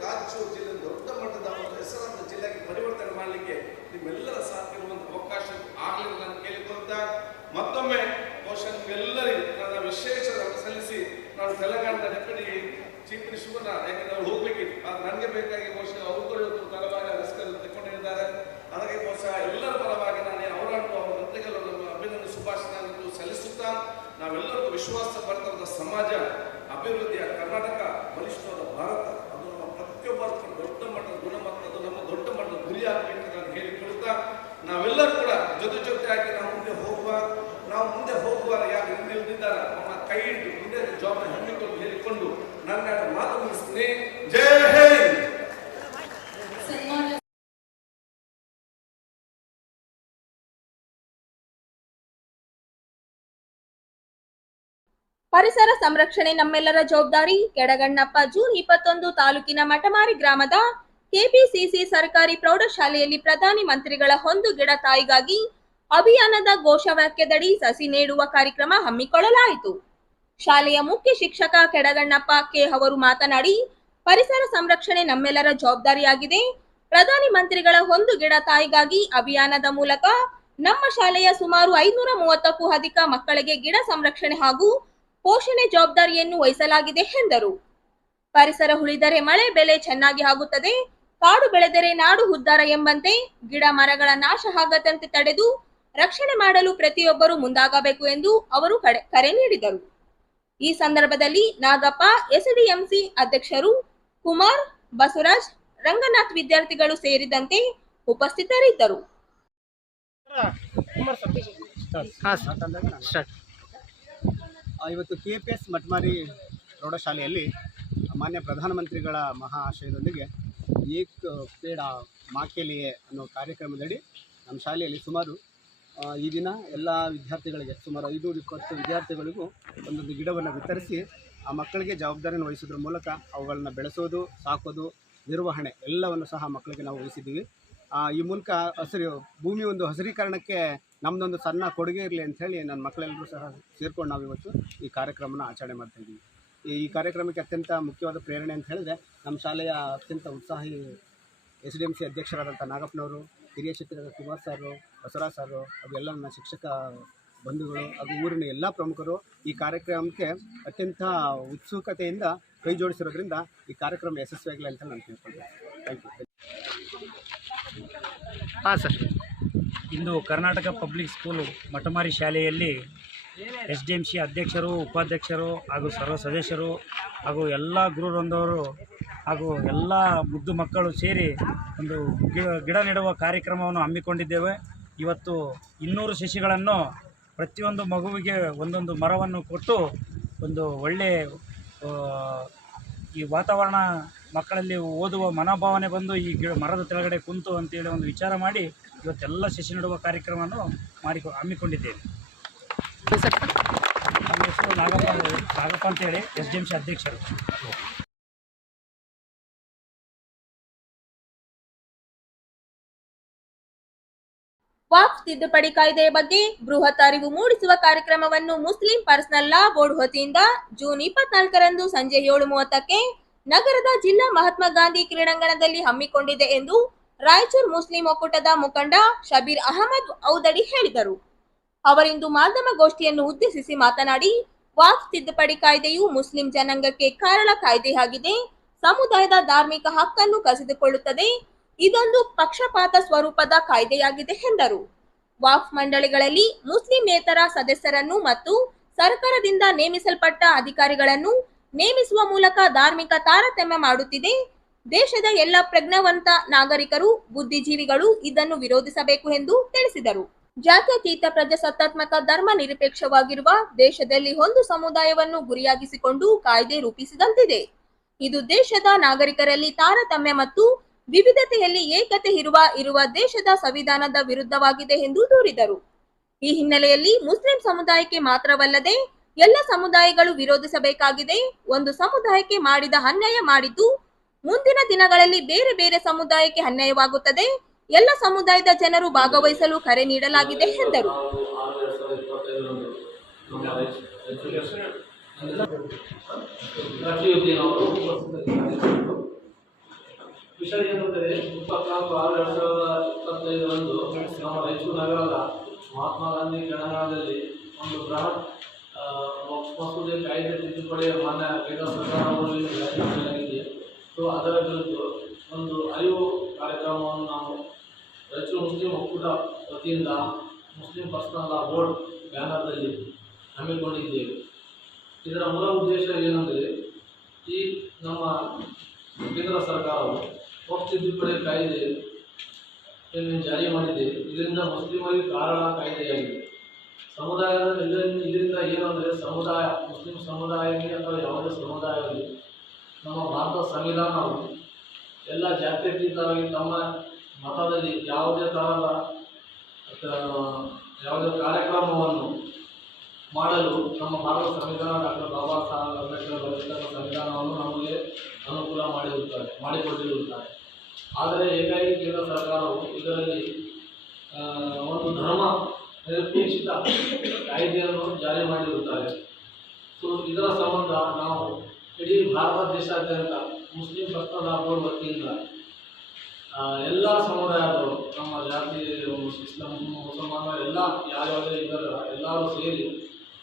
ರಾಯಚೂರು ಜಿಲ್ಲೆ ದೊಡ್ಡ ಮಟ್ಟದ ಒಂದು ಹೆಸರಾಂತ ಜಿಲ್ಲೆಗೆ ಪರಿವರ್ತನೆ ಮಾಡಲಿಕ್ಕೆ ನಿಮ್ಮೆಲ್ಲರ ಸಾಥ್ ಇರುವಂತಹ ಅವಕಾಶ ಆಗಲಿ ನಾನು ಕೇಳಿಕೊಂತ ಮತ್ತೊಮ್ಮೆ ಬಹುಶಃ ನಿಮ್ಮೆಲ್ಲರಿಗೂ ನನ್ನ ವಿಶೇಷ ಸಲ್ಲಿಸಿ ನಾನು ತೆಲಂಗಾಣದ ಡೆಪ್ಯೂಟಿ ಚೀಫ್ ಮಿನಿಸ್ಟರ್ನ, ಯಾಕಂದ್ರೆ ಅವ್ರು ಹೋಗ್ಬೇಕಿತ್ತು, ಅದು ನನಗೆ ಬೇಕಾಗಿ ಬಹುಶಃ ಅವರು ಪರವಾಗಿ ರಸ್ತೆಯಲ್ಲಿ ತಗೊಂಡಿದ್ದಾರೆ. ಅದಕ್ಕೆ ಬಹುಶಃ ಎಲ್ಲರ ಪರವಾಗಿ ನಾನು ಅವರನ್ನು ಅವರ ಮಂತ್ರಿಗಳು ನಮ್ಮ ಅಭಿನಂದನೆ ಶುಭಾಶಯಗಳನ್ನು ಸಲ್ಲಿಸುತ್ತಾ, ನಾವೆಲ್ಲರಿಗೂ ವಿಶ್ವಾಸ ಭರಿತ ಸಮಾಜ, ಅಭಿವೃದ್ಧಿಯ ಕರ್ನಾಟಕ, ಬಲಿಷ್ಠವಾದ ಭಾರತ, ಅದು ನಮ್ಮ ಪ್ರತಿಯೊಬ್ಬರ ದೊಡ್ಡ ಮಟ್ಟದ ಗುಣಮಟ್ಟದ ನಮ್ಮ ದೊಡ್ಡ ಮಟ್ಟದ ಗುರಿ ಆಗಬೇಕು ನಾನು ಹೇಳಿಕೊಳ್ತಾ, ನಾವೆಲ್ಲರೂ ಕೂಡ ಜೊತೆಯಾಗಿ ನಾವು ಮುಂದೆ ಹೋಗುವ ಯಾರು ಹಿಂದಿದ್ದಾರೆ ಅವನ ಕೈ ಹಿಡಿದು ಮುಂದೆ ಜವಾಬ್ದಾರಿ ಹಮ್ಮಿಕೊಂಡು ಹೇಳಿಕೊಂಡು ನನ್ನ ಮಾತು ಮುಗಿಸ್ತೀನಿ. ಜೈ ಹಿಂದ್. ಪರಿಸರ ಸಂರಕ್ಷಣೆ ನಮ್ಮೆಲ್ಲರ ಜವಾಬ್ದಾರಿ. ಕೆಡಗಣ್ಣಪ್ಪ ಜೂನ್ 21 ತಾಲೂಕಿನ ಮಠಮಾರಿ ಗ್ರಾಮದ ಕೆಪಿಸಿಸಿ ಸರ್ಕಾರಿ ಪ್ರೌಢಶಾಲೆಯಲ್ಲಿ ಪ್ರಧಾನಿ ಮಂತ್ರಿಗಳ ಒಂದು ಗಿಡ ತಾಯಿಗಾಗಿ ಅಭಿಯಾನದ ಘೋಷವಾಕ್ಯದಡಿ ಸಸಿ ನೆಡುವ ಕಾರ್ಯಕ್ರಮ ಹಮ್ಮಿಕೊಳ್ಳಲಾಯಿತು. ಶಾಲೆಯ ಮುಖ್ಯ ಶಿಕ್ಷಕ ಕೆಡಗಣ್ಣಪ್ಪ ಕೆ ಅವರು ಮಾತನಾಡಿ, ಪರಿಸರ ಸಂರಕ್ಷಣೆ ನಮ್ಮೆಲ್ಲರ ಜವಾಬ್ದಾರಿಯಾಗಿದೆ. ಪ್ರಧಾನಿ ಮಂತ್ರಿಗಳ ಒಂದು ಗಿಡ ತಾಯಿಗಾಗಿ ಅಭಿಯಾನದ ಮೂಲಕ ನಮ್ಮ ಶಾಲೆಯ ಸುಮಾರು 530ಕ್ಕೂ ಅಧಿಕ ಮಕ್ಕಳಿಗೆ ಗಿಡ ಸಂರಕ್ಷಣೆ ಹಾಗೂ ಪೋಷಣೆ ಜವಾಬ್ದಾರಿಯನ್ನು ವಹಿಸಲಾಗಿದೆ ಎಂದರು. ಪರಿಸರ ಉಳಿದರೆ ಮಳೆ ಬೆಳೆ ಚೆನ್ನಾಗಿ ಆಗುತ್ತದೆ, ಕಾಡು ಬೆಳೆದರೆ ನಾಡು ಉದ್ಧಾರ ಎಂಬಂತೆ ಗಿಡ ಮರಗಳ ನಾಶ ಆಗದಂತೆ ತಡೆದು ರಕ್ಷಣೆ ಮಾಡಲು ಪ್ರತಿಯೊಬ್ಬರು ಮುಂದಾಗಬೇಕು ಎಂದು ಅವರು ಕರೆ ನೀಡಿದರು. ಈ ಸಂದರ್ಭದಲ್ಲಿ ನಾಗಪ್ಪ, ಎಸ್ಡಿಎಂಸಿ ಅಧ್ಯಕ್ಷರು ಕುಮಾರ್, ಬಸವರಾಜ್, ರಂಗನಾಥ್ ವಿದ್ಯಾರ್ಥಿಗಳು ಸೇರಿದಂತೆ ಉಪಸ್ಥಿತರಿದ್ದರು. ಇವತ್ತು KPS ಮಠಮಾರಿ ಪ್ರೌಢಶಾಲೆಯಲ್ಲಿ ಮಾನ್ಯ ಪ್ರಧಾನಮಂತ್ರಿಗಳ ಮಹಾಶಯದೊಂದಿಗೆ ಏಕ್ ಪೇಡ ಮಾಕೆಲಿಯೆ ಅನ್ನೋ ಕಾರ್ಯಕ್ರಮದಡಿ ನಮ್ಮ ಶಾಲೆಯಲ್ಲಿ ಸುಮಾರು ಈ ದಿನ ಎಲ್ಲ ವಿದ್ಯಾರ್ಥಿಗಳಿಗೆ ಸುಮಾರು 520 ವಿದ್ಯಾರ್ಥಿಗಳಿಗೂ ಒಂದೊಂದು ಗಿಡವನ್ನು ವಿತರಿಸಿ ಆ ಮಕ್ಕಳಿಗೆ ಜವಾಬ್ದಾರಿಯನ್ನು ವಹಿಸೋದ್ರ ಮೂಲಕ ಅವುಗಳನ್ನು ಬೆಳೆಸೋದು, ಸಾಕೋದು, ನಿರ್ವಹಣೆ ಎಲ್ಲವನ್ನು ಸಹ ಮಕ್ಕಳಿಗೆ ನಾವು ವಹಿಸಿದ್ದೀವಿ. ಈ ಮೂಲಕ ಭೂಮಿ ಒಂದು ಹಸಿರೀಕರಣಕ್ಕೆ ನಮ್ಮದೊಂದು ಸಣ್ಣ ಕೊಡುಗೆ ಇರಲಿ ಅಂಥೇಳಿ ನನ್ನ ಮಕ್ಕಳೆಲ್ಲರೂ ಸಹ ಸೇರ್ಕೊಂಡು ನಾವಿವತ್ತು ಈ ಕಾರ್ಯಕ್ರಮನ ಆಚರಣೆ ಮಾಡ್ತಾಯಿದ್ದೀವಿ. ಈ ಕಾರ್ಯಕ್ರಮಕ್ಕೆ ಅತ್ಯಂತ ಮುಖ್ಯವಾದ ಪ್ರೇರಣೆ ಅಂತ ಹೇಳಿದ್ರೆ ನಮ್ಮ ಶಾಲೆಯ ಅತ್ಯಂತ ಉತ್ಸಾಹಿ SDMC ಅಧ್ಯಕ್ಷರಾದಂಥ ನಾಗಪ್ಪನವರು, ಹಿರಿಯ ಶಿಕ್ಷಕರಾದ ಕುಮಾರ್ ಸಾರು, ಬಸವರಾಜ್ ಸಾರು, ಅವೆಲ್ಲ ನನ್ನ ಶಿಕ್ಷಕ ಬಂಧುಗಳು ಹಾಗೂ ಊರಿನ ಎಲ್ಲ ಪ್ರಮುಖರು ಈ ಕಾರ್ಯಕ್ರಮಕ್ಕೆ ಅತ್ಯಂತ ಉತ್ಸುಕತೆಯಿಂದ ಕೈ ಜೋಡಿಸಿರೋದ್ರಿಂದ ಈ ಕಾರ್ಯಕ್ರಮ ಯಶಸ್ವಿಯಾಗಲಿ ಅಂತ ನಾನು ತಿಳ್ಕೊಳ್ತೀನಿ. Thank you. ಹಾಂ ಸರ್, ಇಂದು ಕರ್ನಾಟಕ ಪಬ್ಲಿಕ್ ಸ್ಕೂಲು ಮಠಮಾರಿ ಶಾಲೆಯಲ್ಲಿ SDMC ಅಧ್ಯಕ್ಷರು, ಉಪಾಧ್ಯಕ್ಷರು ಹಾಗೂ ಸರ್ವ ಸದಸ್ಯರು ಹಾಗೂ ಎಲ್ಲ ಗುರುವೃಂದವರು ಹಾಗೂ ಎಲ್ಲ ಮುದ್ದು ಮಕ್ಕಳು ಸೇರಿ ಒಂದು ಗಿಡ ನೆಡುವ ಕಾರ್ಯಕ್ರಮವನ್ನು ಹಮ್ಮಿಕೊಂಡಿದ್ದೇವೆ. ಇವತ್ತು 200 ಸಸಿಗಳನ್ನು ಪ್ರತಿಯೊಂದು ಮಗುವಿಗೆ ಒಂದೊಂದು ಮರವನ್ನು ಕೊಟ್ಟು ಒಂದು ಒಳ್ಳೆಯ ಈ ವಾತಾವರಣ ಮಕ್ಕಳಲ್ಲಿ ಓದುವ ಮನೋಭಾವನೆ ಬಂದು ಈ ಮರದ ಕೆಳಗಡೆ ಕುಂತು ಅಂತೇಳಿ ಒಂದು ವಿಚಾರ ಮಾಡಿ ಇವತ್ತೆಲ್ಲ ಸಸಿ ನೆಡುವ ಕಾರ್ಯಕ್ರಮವನ್ನು ಹಮ್ಮಿಕೊಂಡಿದ್ದೇವೆ. ನಮ್ಮ ಹೆಸರು ನಾಗಪ್ಪ ಅಂತೇಳಿ SDMC ಅಧ್ಯಕ್ಷರು. ವಾಕ್ಫ್ ತಿದ್ದುಪಡಿ ಕಾಯ್ದೆಯ ಬಗ್ಗೆ ಬೃಹತ್ ಅರಿವು ಮೂಡಿಸುವ ಕಾರ್ಯಕ್ರಮವನ್ನು ಮುಸ್ಲಿಂ ಪರ್ಸನಲ್ ಲಾ ಬೋರ್ಡ್ ವತಿಯಿಂದ ಜೂನ್ 24ರಂದು ಸಂಜೆ 7:30ಕ್ಕೆ ನಗರದ ಜಿಲ್ಲಾ ಮಹಾತ್ಮ ಗಾಂಧಿ ಕ್ರೀಡಾಂಗಣದಲ್ಲಿ ಹಮ್ಮಿಕೊಂಡಿದೆ ಎಂದು ರಾಯಚೂರು ಮುಸ್ಲಿಂ ಒಕ್ಕೂಟದ ಮುಖಂಡ ಶಬೀರ್ ಅಹಮದ್ ಔದಡಿ ಹೇಳಿದರು. ಅವರಿಂದು ಮಾಧ್ಯಮಗೋಷ್ಠಿಯನ್ನು ಉದ್ದೇಶಿಸಿ ಮಾತನಾಡಿ, ವಾಕ್ಫ್ ತಿದ್ದುಪಡಿ ಕಾಯ್ದೆಯು ಮುಸ್ಲಿಂ ಜನಾಂಗಕ್ಕೆ ಕಾರಣ ಕಾಯ್ದೆಯಾಗಿದೆ. ಸಮುದಾಯದ ಧಾರ್ಮಿಕ ಹಕ್ಕನ್ನು ಕಸಿದುಕೊಳ್ಳುತ್ತದೆ. ಇದೊಂದು ಪಕ್ಷಪಾತ ಸ್ವರೂಪದ ಕಾಯ್ದೆಯಾಗಿದೆ ಎಂದರು. ವಾಕ್ಫ್ ಮಂಡಳಿಗಳಲ್ಲಿ ಮುಸ್ಲಿಮೇತರ ಸದಸ್ಯರನ್ನು ಮತ್ತು ಸರ್ಕಾರದಿಂದ ನೇಮಿಸಲ್ಪಟ್ಟ ಅಧಿಕಾರಿಗಳನ್ನು ನೇಮಿಸುವ ಮೂಲಕ ಧಾರ್ಮಿಕ ತಾರತಮ್ಯ ಮಾಡುತ್ತಿದೆ. ದೇಶದ ಎಲ್ಲ ಪ್ರಜ್ಞಾವಂತ ನಾಗರಿಕರು, ಬುದ್ಧಿಜೀವಿಗಳು ಇದನ್ನು ವಿರೋಧಿಸಬೇಕು ಎಂದು ತಿಳಿಸಿದರು. ಜಾತ್ಯತೀತ ಪ್ರಜಾಸತ್ತಾತ್ಮಕ ಧರ್ಮ ನಿರಪೇಕ್ಷವಾಗಿರುವ ದೇಶದಲ್ಲಿ ಒಂದು ಸಮುದಾಯವನ್ನು ಗುರಿಯಾಗಿಸಿಕೊಂಡು ಕಾಯ್ದೆ ರೂಪಿಸಿದಂತಿದೆ. ಇದು ದೇಶದ ನಾಗರಿಕರಲ್ಲಿ ತಾರತಮ್ಯ ಮತ್ತು ವಿವಿಧತೆಯಲ್ಲಿ ಏಕತೆ ಇರುವ ದೇಶದ ಸಂವಿಧಾನದ ವಿರುದ್ಧವಾಗಿದೆ ಎಂದು ದೂರಿದರು. ಈ ಹಿನ್ನೆಲೆಯಲ್ಲಿ ಮುಸ್ಲಿಂ ಸಮುದಾಯಕ್ಕೆ ಮಾತ್ರವಲ್ಲದೆ ಎಲ್ಲ ಸಮುದಾಯಗಳು ವಿರೋಧಿಸಬೇಕಾಗಿದೆ. ಒಂದು ಸಮುದಾಯಕ್ಕೆ ಮಾಡಿದ ಅನ್ಯಾಯ ಮಾಡಿದ್ದು ಮುಂದಿನ ದಿನಗಳಲ್ಲಿ ಬೇರೆ ಬೇರೆ ಸಮುದಾಯಕ್ಕೆ ಅನ್ಯಾಯವಾಗುತ್ತದೆ. ಎಲ್ಲ ಸಮುದಾಯದ ಜನರು ಭಾಗವಹಿಸಲು ಕರೆ ನೀಡಲಾಗಿದೆ ಎಂದರು. ವಿಷಯ ಏನಂದರೆ 24/6/2025 ನಮ್ಮ ರಾಯಚೂರು ನಗರದ ಮಹಾತ್ಮ ಗಾಂಧಿ ಕ್ರೀಡಾಂಗಣದಲ್ಲಿ ಒಂದು ಬೃಹತ್ ಮಸೂದೆ ಕಾಯ್ದೆ ತಿದ್ದುಪಡಿ ಮಾನ್ಯ ಕೇಂದ್ರ ಸರ್ಕಾರವನ್ನು ಜಾರಿ ಮಾಡಲಾಗಿದೆ. ಸೊ ಅದರ ವಿರುದ್ಧ ಒಂದು ಅರಿವು ಕಾರ್ಯಕ್ರಮವನ್ನು ನಾವು ರಾಯಚೂರು ಮುಸ್ಲಿಂ ಒಕ್ಕೂಟ ವತಿಯಿಂದ ಮುಸ್ಲಿಂ ಪರ್ಸನಲ್ ಲಾ ಬೋರ್ಡ್ ಬ್ಯಾನರ್ದಲ್ಲಿ ಹಮ್ಮಿಕೊಂಡಿದ್ದೇವೆ. ಇದರ ಮೂಲ ಉದ್ದೇಶ ಏನೆಂದರೆ, ಈ ನಮ್ಮ ಕೇಂದ್ರ ಸರ್ಕಾರವು ವಕ್ಫ್ ತಿದ್ದುಪಡಿ ಕಾಯ್ದೆ ಜಾರಿ ಮಾಡಿದೆ. ಇದರಿಂದ ಮುಸ್ಲಿಮರಿಗೆ ಕಾರಣ ಕಾಯ್ದೆಯಾಗಿದೆ. ಸಮುದಾಯದ ಇದರಿಂದ ಏನಂದರೆ, ಸಮುದಾಯ ಮುಸ್ಲಿಂ ಸಮುದಾಯಕ್ಕೆ ಅಥವಾ ಯಾವುದೇ ಸಮುದಾಯದಲ್ಲಿ ನಮ್ಮ ಭಾರತ ಸಂವಿಧಾನವು ಎಲ್ಲ ಜಾತ್ಯತೀತವಾಗಿ ತಮ್ಮ ಮತದಲ್ಲಿ ಯಾವುದೇ ತರಹದ ಯಾವುದೇ ಕಾರ್ಯಕ್ರಮವನ್ನು ಮಾಡಲು ನಮ್ಮ ಭಾರತ ಸಂವಿಧಾನ ಡಾಕ್ಟರ್ ಬಾಬಾ ಸಾಹೇಬ್ ಅಂಬೇಡ್ಕರ್ ಬರೆದ ಸಂವಿಧಾನವನ್ನು ನಮಗೆ ಅನುಕೂಲ ಮಾಡಿಕೊಟ್ಟಿರುತ್ತಾರೆ. ಆದರೆ ಏಕಾಏಕಿ ಕೇಂದ್ರ ಸರ್ಕಾರವು ಇದರಲ್ಲಿ ಒಂದು ಧರ್ಮ ನಿರಪೇಕ್ಷಿತ ಕಾಯ್ದೆಯನ್ನು ಜಾರಿ ಮಾಡಿರುತ್ತಾರೆ. ಸೊ ಇದರ ಸಂಬಂಧ ನಾವು ಇಡೀ ಭಾರತ ದೇಶಾದ್ಯಂತ ಮುಸ್ಲಿಂ ಪರ್ಸನಲ್ ಲಾ ಬೋರ್ಡ್ ವತಿಯಿಂದ ಎಲ್ಲ ಸಮುದಾಯದವರು, ನಮ್ಮ ಜಾತಿ ಇಸ್ಲಾಂ ಮುಸಲ್ಮಾನರು ಎಲ್ಲ ಯಾವ್ಯಾವುದೇ ಇದ್ದಾರೆ ಎಲ್ಲರೂ ಸೇರಿ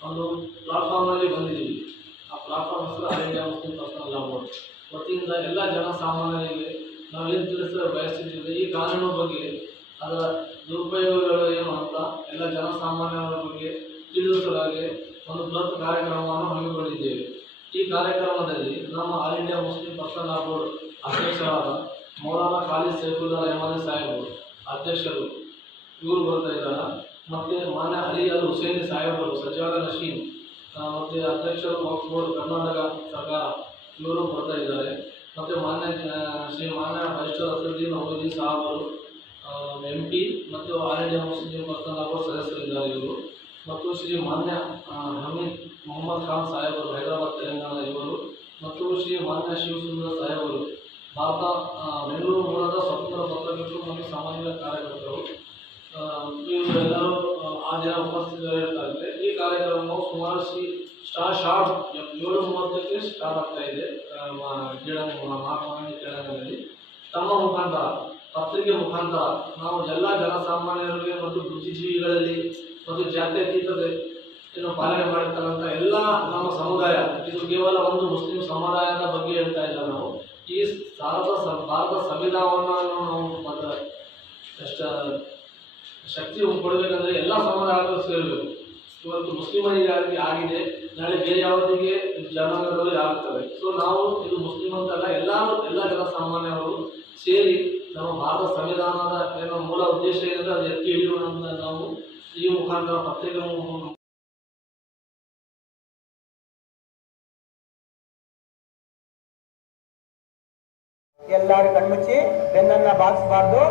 ಒಂದು ಪ್ಲಾಟ್ಫಾರ್ಮಲ್ಲಿ ಬಂದಿದ್ದೀವಿ. ಆ ಪ್ಲಾಟ್ಫಾರ್ಮ್ ಹೆಸರು all India Muslim personal law board ವತಿಯಿಂದ ಎಲ್ಲ ಜನಸಾಮಾನ್ಯರಿಗೆ ನಾವೇನು ತಿಳಿಸಲು ಬಯಸ್ತಿದ್ದೀವಿ, ಈ ಕಾನೂನು ಬಗ್ಗೆ ಅದರ ದುರುಪಯೋಗಗಳು ಏನು ಅಂತ ಎಲ್ಲ ಜನಸಾಮಾನ್ಯರ ಬಗ್ಗೆ ತಿಳಿಸಲಾಗಿ ಒಂದು ಬೃಹತ್ ಕಾರ್ಯಕ್ರಮವನ್ನು ಹಮ್ಮಿಕೊಂಡಿದ್ದೇವೆ. ಈ ಕಾರ್ಯಕ್ರಮದಲ್ಲಿ ನಮ್ಮ all India Muslim personal law board ಅಧ್ಯಕ್ಷರಾದ ಮೌಲಾನಾ ಖಾಲಿದ್ ಸೈಫುಲ್ಲಾ ರೆಹಮಾನಿ ಸಾಹೇಬರು ಅಧ್ಯಕ್ಷರು ಇವರು ಬರ್ತಾ ಇದ್ದಾರೆ. ಮತ್ತು ಮಾನ್ಯ ಅಲಿ ಅಲ್ ಹುಸೇನಿ ಸಾಹೇಬರು ಸಜ್ಜಾದ ನಶೀನ್ ಮತ್ತು ಅಧ್ಯಕ್ಷರು ವಕ್ಫ್ ಬೋರ್ಡ್ ಕರ್ನಾಟಕ ಸರ್ಕಾರ ಇವರು ಬರ್ತಾ ಇದ್ದಾರೆ. ಮತ್ತು ಮಾನ್ಯ ಬರಿಷ್ಠರ್ ಅಸದುದ್ದೀನ್ ಅವಧಿ ಸಾಹೇಬರು MP ಮತ್ತು all India Muslim personal law board ಸದಸ್ಯರಿದ್ದಾರೆ ಇವರು. ಮತ್ತು ಶ್ರೀ ಮಾನ್ಯ ಹಮೀದ್ ಮೊಹಮ್ಮದ್ ಖಾನ್ ಸಾಹೇಬರು ಹೈದರಾಬಾದ್ ತೆಲಂಗಾಣ ಇವರು. ಮತ್ತು ಶ್ರೀ ಮಾನ್ಯ ಶಿವಸುಂದರ್ ಸಾಹೇಬರು ಭಾರತ ಬೆಂಗಳೂರು ಮೂಲದ ಸ್ವತಂತ್ರ ಪತ್ರಕರ್ತರು ಮತ್ತು ಸಾಮಾಜಿಕ ಕಾರ್ಯಕರ್ತರು. ಇವರೆಲ್ಲರೂ ಆ ದಿನ ಉಪಸ್ಥಿತರಿರ್ತಾರೆ. ಈ ಕಾರ್ಯಕ್ರಮವು ಸುಮಾರು ಶಾರ್ಪ್ 7:30ಕ್ಕೆ ಸ್ಟಾರ್ಟ್ ಆಗ್ತಾ ಇದೆ. ಮಹಾತ್ಮ ಗಾಂಧಿ ಕ್ರೀಡಾಂಗಣದಲ್ಲಿ ತಮ್ಮ ಮುಖಾಂತರ, ಪತ್ರಿಕೆ ಮುಖಾಂತರ ನಾವು ಎಲ್ಲ ಜನಸಾಮಾನ್ಯರಿಗೆ ಮತ್ತು ಬುದ್ಧಿಜೀವಿಗಳಲ್ಲಿ ಮತ್ತು ಜಾತ್ಯತೀತತೆಯನ್ನು ಪಾಲನೆ ಮಾಡಿರ್ತಕ್ಕಂಥ ಎಲ್ಲ ನಮ್ಮ ಸಮುದಾಯ, ಇದು ಕೇವಲ ಒಂದು ಮುಸ್ಲಿಂ ಸಮುದಾಯದ ಬಗ್ಗೆ ಹೇಳ್ತಾ ಇಲ್ಲ. ನಾವು ಈ ಭಾರತ ಸಂವಿಧಾನವನ್ನು ನಾವು ಮತ್ತು ಶಕ್ತಿ ಕೊಡಬೇಕಂದ್ರೆ ಎಲ್ಲ ಸಮುದಾಯಗಳು ಸೇರಬೇಕು. ಇವತ್ತು ಮುಸ್ಲಿಮರಿಗೆ ಆಗಿದೆ, ನಾಳೆ ಬೇರೆ ಯಾವುದಿಗೆ ಜನಾಂಗಗಳು ಆಗುತ್ತವೆ. ಸೊ ನಾವು ಇದು ಮುಸ್ಲಿಂ ಅಂತಲ್ಲ, ಎಲ್ಲ ಜನಸಾಮಾನ್ಯರು ಸೇರಿ ನಮ್ಮ ಭಾರತ ಸಂವಿಧಾನದ ಏನೋ ಮೂಲ ಉದ್ದೇಶ ಏನಿದೆ ಅದು ಎತ್ತಿ ಹಿಡಿಯೋಣ ಅಂತ ನಾವು ಈ ಮುಖಾಂತರ ಪತ್ರಿಕೆ ಎಲ್ಲರೂ ಕಣ್ಮುಚ್ಚಿ ಬೆನ್ನನ್ನ ಬಾಗಿಸಬಾರ್ದು.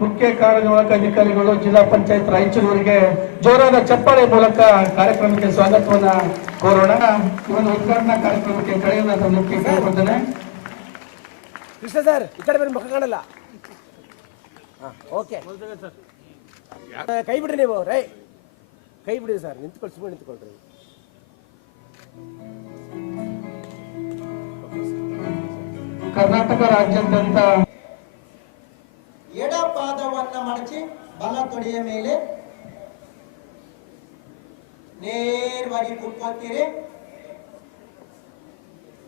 ಮುಖ್ಯ ಕಾರ್ಯನಿರ್ವಾಹಕ ಅಧಿಕಾರಿಗಳು ಜಿಲ್ಲಾ ಪಂಚಾಯತ್ ರಾಯಚೂರಿಗೆ ಜೋರಾದ ಚಪ್ಪಾಳೆ ಮೂಲಕ ಕಾರ್ಯಕ್ರಮಕ್ಕೆ ಸ್ವಾಗತವನ್ನ ಕೋರೋಣ. ಒಂದು ಉದ್ಘಾಟನಾ ಕಾರ್ಯಕ್ರಮಕ್ಕೆ ಕಳೆಯನ್ನ ತಮ್ಮಕ್ಕೆ ಕೇಳಿಕೊಳ್ತೇನೆ. ಕೃಷ್ಣ ಸರ್, ಈ ಕಡೆ ಮುಖ ಕಾಣಲ್ಲ. ಓಕೆ, ಕೈ ಬಿಡ್ರಿ ನೀವು. ಕೈ ಬಿಡಿ ಸರ್, ನಿಂತ್ಕೊಳ್ಳಿ, ಸುಮ್ಮನೆ ನಿಂತ್ಕೊಳ್ರಿ. ಕರ್ನಾಟಕ ರಾಜ್ಯಾದ್ಯಂತ ಎಡ ಪಾದವನ್ನ ಮಡಚಿ ಬಲ ತೊಡೆಯ ಮೇಲೆ ನೇರವಾಗಿ ಕೂತ್ಕೊಳ್ತೀರಿ.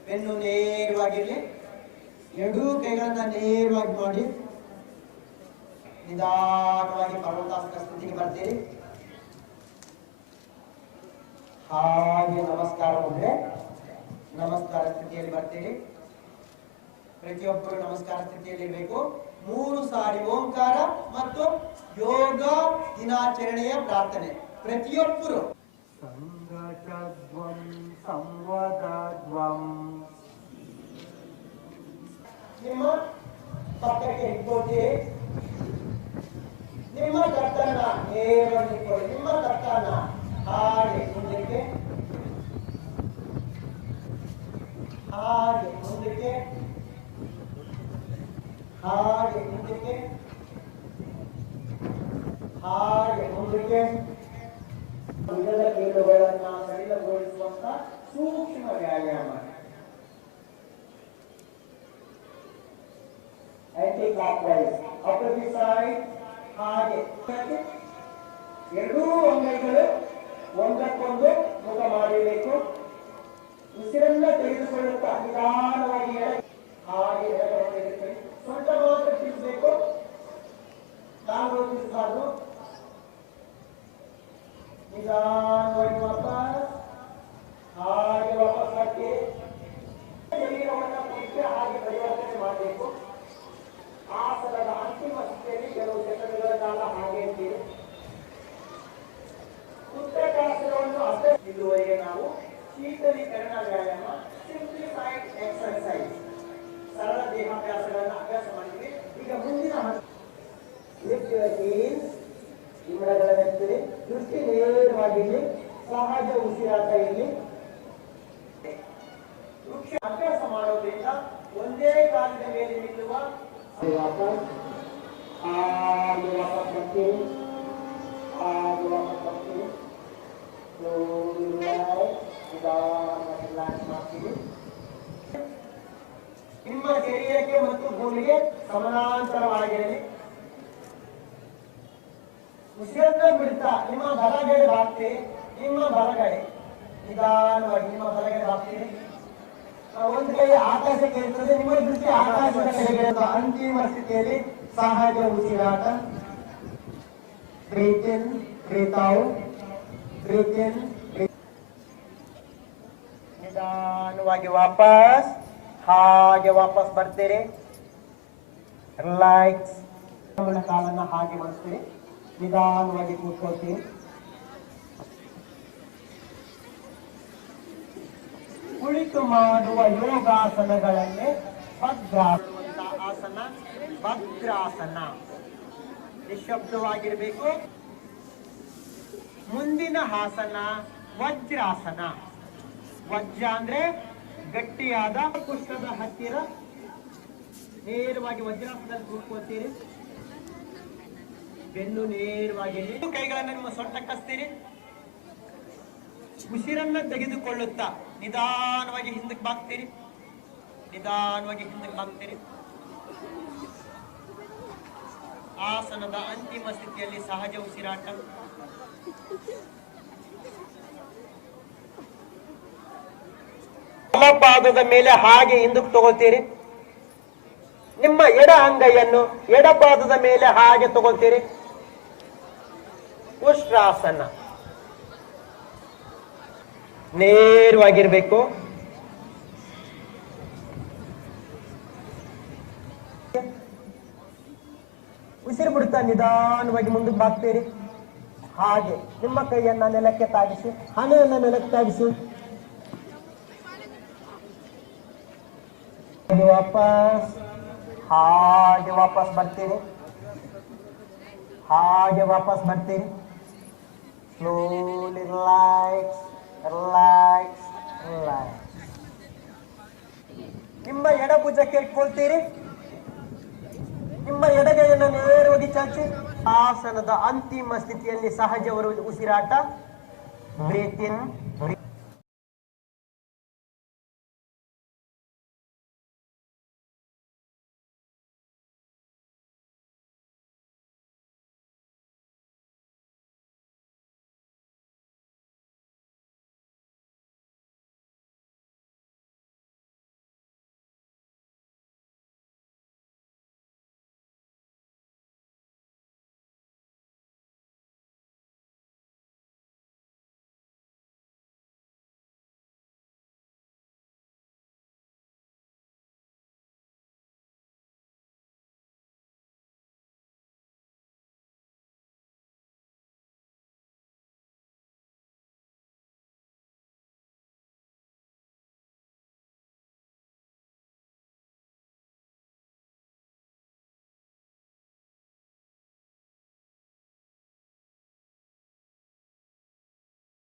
ಬೆನ್ನು ನೇರವಾಗಿರ್ಲಿ. ಎರಡೂ ಕೈಗಳನ್ನ ನೇರವಾಗಿ ಮಾಡಿ ನಿಧಾನವಾಗಿ ಪರ್ವತಾಸನ ಸ್ಥಿತಿಗೆ ಬರ್ತೀರಿ. ಹಾಗೆ ನಮಸ್ಕಾರ ಬಂದ್ರೆ ನಮಸ್ಕಾರ ಸ್ಥಿತಿಯಲ್ಲಿ ಬರ್ತೀರಿ. ಪ್ರತಿಯೊಬ್ಬರು ನಮಸ್ಕಾರ ಸ್ಥಿತಿಯಲ್ಲಿರಬೇಕು. 3 ಸಾರಿ ಓಂಕಾರ ಮತ್ತು ಯೋಗ ದಿನಾಚರಣೆಯ ಪ್ರಾರ್ಥನೆ ಪ್ರತಿಯೊಬ್ಬರು. ಸಂಗತದ್ವಂ ಸಂವದದ್ವಂ. ನಿಮ್ಮ ಪಕ್ಕಕ್ಕೆ ಇಟ್ಕೊಳ್ತೀರಿ. ನಿಮ್ಮ ಕತ್ತನ್ನ ನೇರವಾಗಿ ಇಟ್ಕೊಳ್ಳಿ. ನಿಮ್ಮ ಕತ್ತನ್ನ ಹಾಗೆ ಮುಂದಕ್ಕೆ, ಹಾಗೆ ಮುಂದಕ್ಕೆ, ಹಾಗೆ ಮುಂದಕ್ಕೆ, ಹಾಗೆ ಮುಂದಕ್ಕೆ. ಉದರ ಕೀಲುಗಳನ್ನ ಸಡಿಲಗೊಳಿಸುವಂತ ಸೂಕ್ಷ್ಮ ವ್ಯಾಯಾಮ. Anti-clockwise, opposite side, ಹಾಗೆ ಎರಡೂ ಅಂಗೈಗಳು ಒಂದಕ್ಕೊಂದು ಮುಖ ಮಾಡಬೇಕು. ಉಸಿರನ್ನ ತೆಗೆದುಕೊಳ್ಳುತ್ತಾ ನಿಧಾನವಾಗಿ ಹಾಗೆ ಸೊಂಟ ಮಾತ್ರ ತಿರುಗಬೇಕು, ಕಾಲು ತಿರುಗಬಾರ್ದು. ನಿಧಾನವಾಗಿ ವಾಪಸ್ ಹಾಗೆ ವಾಪಸ್ ಹಾಕಿ ಶರೀರವನ್ನು ಪೂರ್ತಿ ಹಾಗೆ ಪರಿವರ್ತನೆ ಮಾಡಬೇಕು. ಆಸನದ ಅಂತಿಮ ಸ್ಥಿತಿಯಲ್ಲಿ ಕೆಲವು ಸೆಕೆಂಡ್ಗಳ ಕಾಲ ಹಾಗೆ ಇರ್ತೀವಿ. ಉತ್ತರಾಸನವನ್ನು ಇದುವರೆಗೆ ನಾವು ಶೀತಲೀಕರಣ ವ್ಯಾಯಾಮ, ಸಿಂಪ್ಲಿಫೈಡ್ ಎಕ್ಸರ್ಸೈಸ್, ಸರಳ ದೇಹಾಭ್ಯಾಸಗಳನ್ನು ಅಭ್ಯಾಸ ಮಾಡಿದ್ವಿ. ಈಗ ಮುಂದಿನ ಇಮರಗಳ ನೆಚ್ಚಿದೆ, ದೃಷ್ಟಿ ನೇರವಾಗಿರಲಿ, ಸಹಜ ಉಸಿರಾಟ ಇರಲಿ. ವೃಕ್ಷ ಅಭ್ಯಾಸ ಮಾಡೋದ್ರಿಂದ ಒಂದೇ ಕಾಲದ ಮೇಲೆ ನಿಲ್ಲುವ ವಾಪಸ್ ಹಾಗೆ ವಾಪಸ್ ಬರ್ತೀವಿ, ಹಾಗೆ ವಾಪಸ್ ಬರ್ತೀವಿ. ರಿಲ್ಯಾಕ್ಸ್ ಮಾಡ್ತೀವಿ. ನಿಮ್ಮ ಶರೀರಕ್ಕೆ ಮತ್ತು ಭೂಮಿಗೆ ಸಮಾನಾಂತರವಾಗಿರಲಿ. ಉಸಿರನ್ನ ಬಿಡ್ತಾ ನಿಮ್ಮ ಬಲಗಡೆ ಬಾಗ್ತೀರಿ, ನಿಮ್ಮ ಬಲಗಡೆ ನಿಧಾನವಾಗಿ ನಿಮ್ಮ ಬಲಗಡೆ ಬಾಗ್ತೀರಿ. ಒಂದು ಕೈ ಆಕಾಶಕ್ಕೆ ಇರ್ತದೆ, ನಿಮ್ಮ ದೃಷ್ಟಿ ಆಕಾಶದ ಕಡೆಗೆ. ಅಂತಿಮ ಸ್ಥಿತಿಯಲ್ಲಿ ಸಹಜ ಉಸಿರಾಟ. ಬ್ರೀತ್ ಇನ್, ಬ್ರೀತ್ ಔಟ್, ಬ್ರೀತ್ ಇನ್. ನಿಧಾನವಾಗಿ ವಾಪಸ್ ಹಾಗೆ ವಾಪಸ್ ಬರ್ತೀರಿ. ರಿಲ್ಯಾಕ್ಸ್. ಕಾಲನ್ನ ಹಾಗೆ ಮಾಡಿಸ್ತೀರಿ, ನಿಧಾನವಾಗಿ ಕೂತ್ಕೊಳ್ತೀವಿ. ಕುಳಿತು ಮಾಡುವ ಯೋಗಾಸನಗಳನ್ನೇ ಭದ್ರಾಸನ ಆಸನ, ಭದ್ರಾಸನ ನಿಶಬ್ದವಾಗಿರಬೇಕು. ಮುಂದಿನ ಆಸನ ವಜ್ರಾಸನ. ವಜ್ರ ಅಂದ್ರೆ ಗಟ್ಟಿಯಾದ ಕುಷ್ಠದ ಹತ್ತಿರ ನೇರವಾಗಿ ವಜ್ರಾಸನದಲ್ಲಿ ಕೂತ್ಕೊಳ್ತೀರಿ. ಬೆನ್ನು ನೇರವಾಗಿ ಕೈಗಳನ್ನು ನಿಮ್ಮ ಸೊಂಟ ಕಸ್ತೀರಿ. ಉಸಿರನ್ನ ತೆಗೆದುಕೊಳ್ಳುತ್ತಾ ನಿಧಾನವಾಗಿ ಹಿಂದಕ್ಕೆ ಬಾಗ್ತೀರಿ, ನಿಧಾನವಾಗಿ ಹಿಂದಕ್ಕೆ ಬಾಗ್ತೀರಿ. ಆಸನದ ಅಂತಿಮ ಸ್ಥಿತಿಯಲ್ಲಿ ಸಹಜ ಉಸಿರಾಟ. ಪಾದದ ಮೇಲೆ ಹಾಗೆ ಹಿಂದಕ್ಕೆ ತಗೊಳ್ತೀರಿ. ನಿಮ್ಮ ಎಡ ಅಂಗೈಯನ್ನು ಎಡಪಾದದ ಮೇಲೆ ಹಾಗೆ ತಗೊಳ್ತೀರಿ. ಉಷ್ಟ್ರಾಸನ ನೇರವಾಗಿರ್ಬೇಕು. ಉಸಿರು ಬಿಡುತ್ತಾ ನಿಧಾನವಾಗಿ ಮುಂದಕ್ಕೆ ಬಾಗ್ತೀರಿ. ಹಾಗೆ ನಿಮ್ಮ ಕೈಯನ್ನ ನೆಲಕ್ಕೆ ತಾಗಿಸಿ, ಹಣೆಯನ್ನ ನೆಲಕ್ಕೆ ತಾಗಿಸಿ. ವಾಪಸ್ ಹಾಗೆ ವಾಪಸ್ ಬರ್ತೀರಿ, ಹಾಗೆ ವಾಪಸ್ ಬರ್ತೀರಿ. Slowly relax, relax, relax. ನಿಮ್ಮ ಎಡ ಭುಜಕ್ಕೆ ಇಟ್ಕೊಳ್ತೀರಿ. ನಿಮ್ಮ ಎಡಗೈಯನ್ನು ನೇರವಾಗಿ ಚಾಚಿ. ಆಸನದ ಅಂತಿಮ ಸ್ಥಿತಿಯಲ್ಲಿ ಸಹಜ ಉಸಿರಾಟ. ಬ್ರೀತ್ ಇನ್,